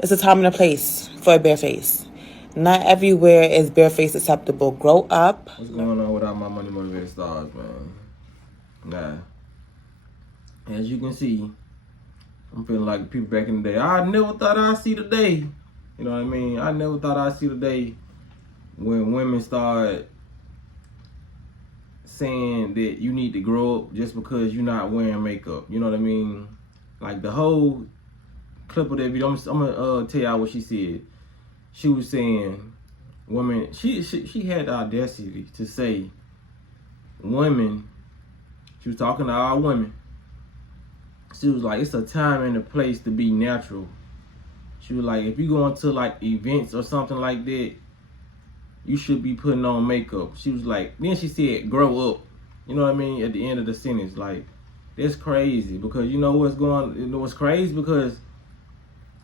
It's a time and a place for a bare face. Not everywhere is bare face acceptable. Grow up. What's going on with all my money motivated stars, man? Nah, as you can see, I'm feeling like people back in the day. I never thought I'd see the day. You know what I mean? I never thought I'd see the day when women start saying that you need to grow up just because you're not wearing makeup. You know what I mean? Like the whole clip of that video, I'm gonna tell y'all what she said. She was saying women, she had the audacity to say women, she was talking to all women. She was like, it's a time and a place to be natural. She was like, if you go into like events or something like that, you should be putting on makeup. She was like, then she said, grow up. You know what I mean? At the end of the sentence, like, that's crazy because you know what's crazy because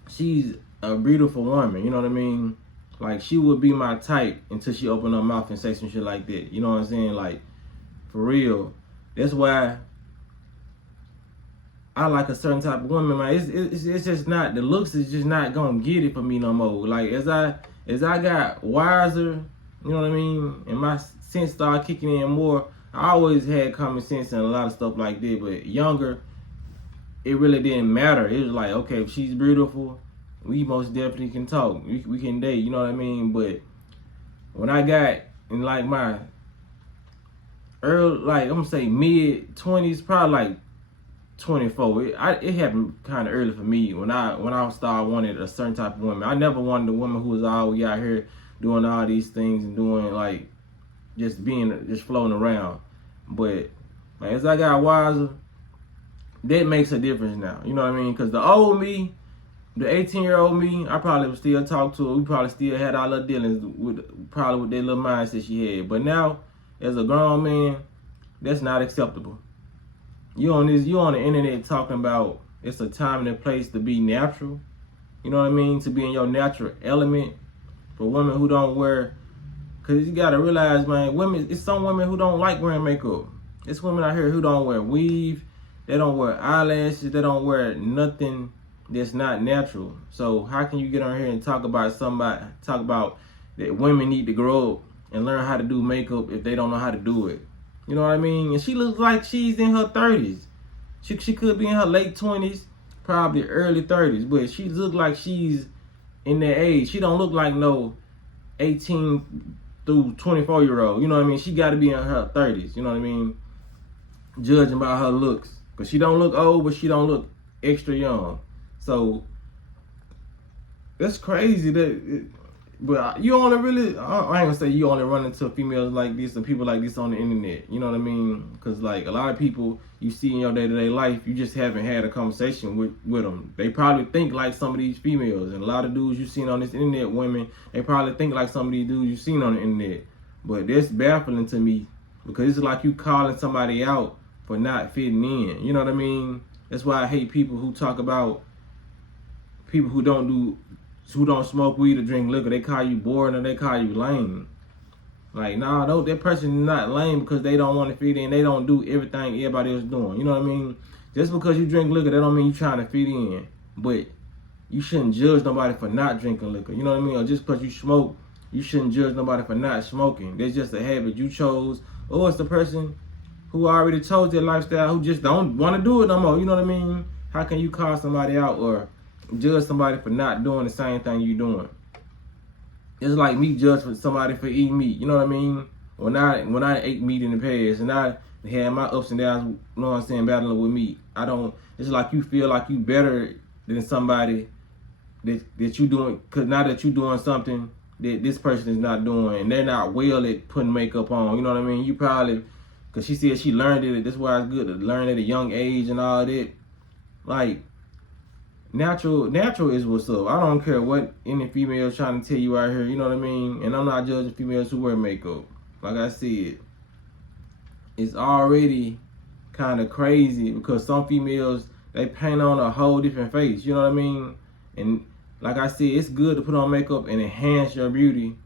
she's a beautiful woman. You know what I mean? Like, she would be my type until she opened her mouth and say some shit like that. You know what I'm saying? Like, for real. That's why I like a certain type of woman, man. It's just not, the looks is just not gonna get it for me no more. Like, as I got wiser, you know what I mean, and my sense started kicking in more, I always had common sense and a lot of stuff like that, but younger, it really didn't matter. It was like, okay, if she's beautiful, we most definitely can talk. We can date, you know what I mean? But when I got in like my early, like, I'm gonna say mid-20s, probably like 24. It happened kind of early for me when I started wanting a certain type of woman. I never wanted a woman who was always out here doing all these things and doing like just floating around. But like, as I got wiser, that makes a difference now. You know what I mean? Because the old me, the 18-year-old me, I probably would still talk to her. We probably still had our little dealings with that little mindset she had. But now, as a grown man, that's not acceptable. You on the internet talking about it's a time and a place to be natural. You know what I mean? To be in your natural element. For women who don't wear, cause you gotta realize, man, it's some women who don't like wearing makeup. It's women out here who don't wear weave, they don't wear eyelashes, they don't wear nothing that's not natural. So how can you get on here and talk about that women need to grow up and learn how to do makeup if they don't know how to do it? You know what I mean? And she looks like she's in her 30s. She could be in her late 20s, probably early 30s, but she looks like she's in that age. She don't look like no 18 through 24-year-old. You know what I mean? She got to be in her 30s. You know what I mean? Judging by her looks. Because she don't look old, but she don't look extra young. So, that's crazy but you only really, I ain't gonna say you only run into females like this and people like this on the internet. You know what I mean? Because like a lot of people you see in your day-to-day life, you just haven't had a conversation with them. They probably think like some of these females. And a lot of dudes you seen on this internet, women, they probably think like some of these dudes you seen on the internet. But that's baffling to me because it's like you calling somebody out for not fitting in. You know what I mean? That's why I hate people who talk about people who don't smoke weed or drink liquor. They call you boring or they call you lame. Like, nah, no, that person is not lame because they don't want to fit in. They don't do everything everybody else doing. You know what I mean? Just because you drink liquor, that don't mean you trying to fit in. But you shouldn't judge nobody for not drinking liquor. You know what I mean? Or just because you smoke, you shouldn't judge nobody for not smoking. That's just a habit you chose. Or it's the person who already chose their lifestyle who just don't want to do it no more. You know what I mean? How can you call somebody out or judge somebody for not doing the same thing you doing? It's like me judging somebody for eating meat. You know what I mean? When I ate meat in the past and I had my ups and downs, you know what I'm saying, battling with meat. It's like you feel like you better than somebody that you doing, cause now that you doing something that this person is not doing and they're not well at putting makeup on. You know what I mean? You probably, cause she said she learned it. That's why it's good to learn at a young age and all that. Like, Natural is what's up. I don't care what any female's trying to tell you out here, you know what I mean? And I'm not judging females who wear makeup. Like I said, it's already kind of crazy because some females, they paint on a whole different face, you know what I mean? And like I said, it's good to put on makeup and enhance your beauty,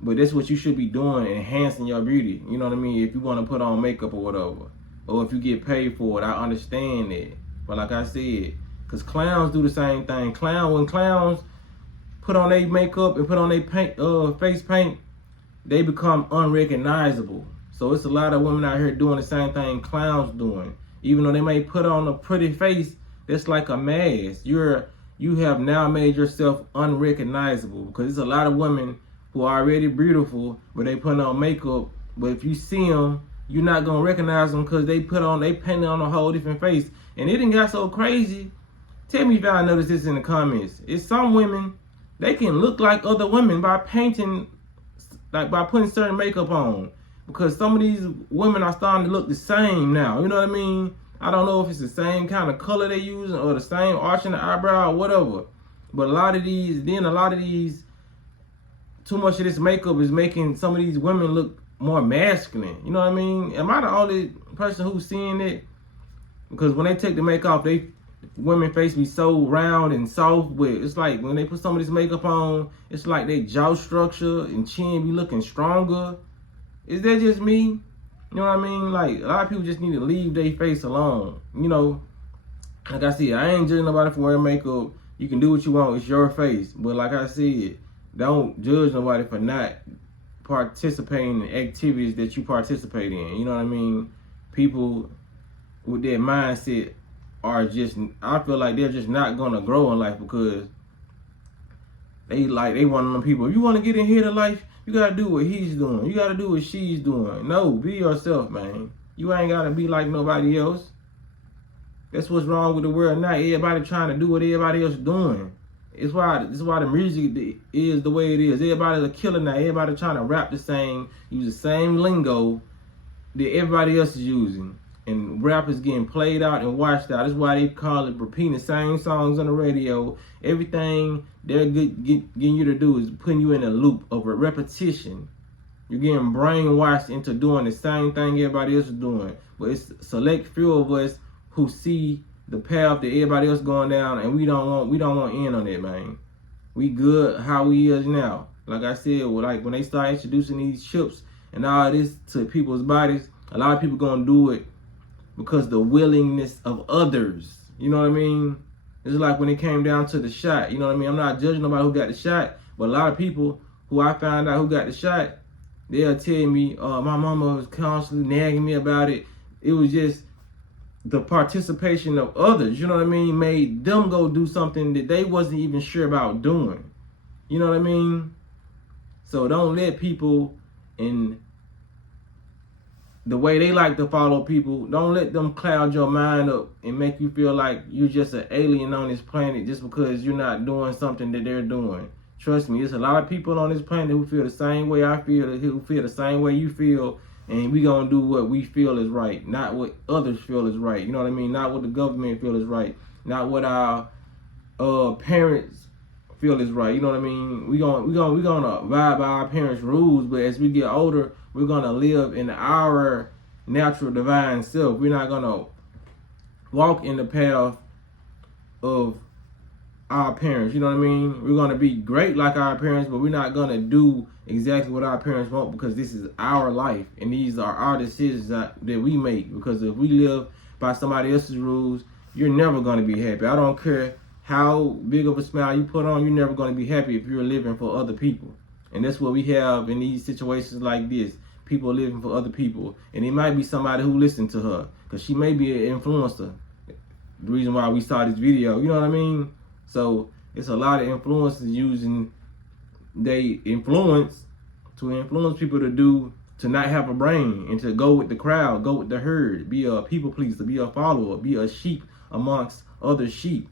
but that's what you should be doing, enhancing your beauty, you know what I mean? If you want to put on makeup or whatever, or if you get paid for it, I understand that. But like I said, Because clowns do the same thing. When clowns put on their makeup and put on their face paint, they become unrecognizable. So it's a lot of women out here doing the same thing clowns doing. Even though they may put on a pretty face, that's like a mask. You have now made yourself unrecognizable, because there's a lot of women who are already beautiful, but they put on makeup. But if you see them, you're not gonna recognize them because they painted on a whole different face. And it done got so crazy. Tell me if y'all notice this in the comments. It's some women, they can look like other women by painting, like by putting certain makeup on. Because some of these women are starting to look the same now. You know what I mean? I don't know if it's the same kind of color they use or the same arch in the eyebrow or whatever. But a lot of these, too much of this makeup is making some of these women look more masculine. You know what I mean? Am I the only person who's seeing it? Because when they take the makeup off, women face be so round and soft. But it's like when they put some of this makeup on, it's like their jaw structure and chin be looking stronger. Is that just me? You know what I mean? Like, a lot of people just need to leave their face alone. You know, like I said, I ain't judging nobody for wearing makeup. You can do what you want. It's your face. But like I said, don't judge nobody for not participating in activities that you participate in. You know what I mean? People with that mindset are just, I feel like they're just not going to grow in life, because they one of them people. If you want to get in here to life, you gotta do what he's doing. You gotta do what she's doing. No, be yourself, man. You ain't gotta be like nobody else. That's what's wrong with the world now. Everybody trying to do what everybody else doing. It's why the music is the way it is. Everybody's a killer now. Everybody trying to rap the same, use the same lingo that everybody else is using. And rap is getting played out and watched out. That's why they call it repeating the same songs on the radio. Everything they're getting you to do is putting you in a loop of a repetition. You're getting brainwashed into doing the same thing everybody else is doing. But it's a select few of us who see the path that everybody else going down, and we don't want in on it, man. We good how we is now. Like I said, like when they start introducing these chips and all this to people's bodies, a lot of people gonna do it because the willingness of others. You know what I mean? It's like when it came down to the shot. You know what I mean? I'm not judging nobody who got the shot, but a lot of people who I found out who got the shot, they'll tell me, my mama was constantly nagging me about it. It was just the participation of others, you know what I mean, made them go do something that they wasn't even sure about doing. You know what I mean? So don't let people in the way they like to follow people, don't let them cloud your mind up and make you feel like you're just an alien on this planet just because you're not doing something that they're doing. Trust me, there's a lot of people on this planet who feel the same way I feel, who feel the same way you feel, and we gonna do what we feel is right, not what others feel is right. You know what I mean? Not what the government feel is right, not what our parents feel is right. You know what I mean? We gonna abide by our parents' rules, but as we get older, we're gonna live in our natural divine self. We're not gonna walk in the path of our parents. You know what I mean? We're gonna be great like our parents, but we're not gonna do exactly what our parents want, because this is our life and these are our decisions that we make. Because if we live by somebody else's rules, you're never gonna be happy. I don't care how big of a smile you put on, you're never gonna be happy if you're living for other people. And that's what we have in these situations like this. People living for other people. And it might be somebody who listened to her, because she may be an influencer. The reason why we saw this video, you know what I mean? So it's a lot of influencers using they influence to influence people to not have a brain and to go with the crowd, go with the herd, be a people pleaser, be a follower, be a sheep amongst other sheep.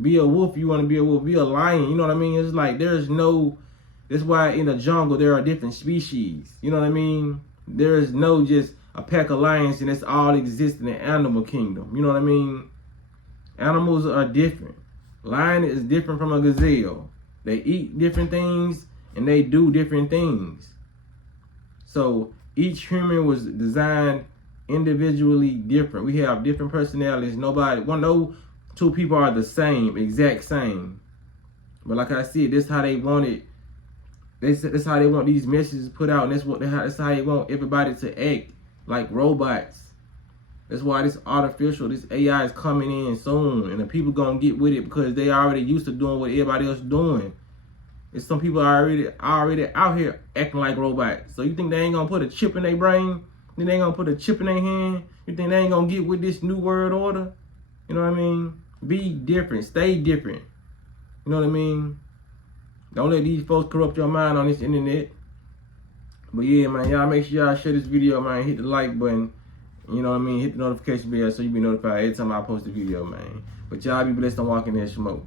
Be a wolf, you want to be a wolf, be a lion, you know what I mean? It's like that's why in the jungle there are different species. You know what I mean? There is no just a pack of lions and it's all exist in the animal kingdom. You know what I mean? Animals are different. Lion is different from a gazelle. They eat different things and they do different things. So each human was designed individually different. We have different personalities. No two people are the same, exact same. But like I said, that's how they want it. That's how they want these messages put out, and that's how they want everybody to act like robots. That's why this AI is coming in soon, and the people gonna get with it because they already used to doing what everybody else doing. It's some people already out here acting like robots. So you think they ain't gonna put a chip in their brain? Then they ain't gonna put a chip in their hand? You think they ain't gonna get with this new world order? You know what I mean? Be different, stay different. You know what I mean? Don't let these folks corrupt your mind on this internet. But yeah, man, y'all make sure y'all share this video, man. Hit the like button. You know what I mean? Hit the notification bell so you be notified every time I post a video, man. But y'all be blessed and walk in there smoke.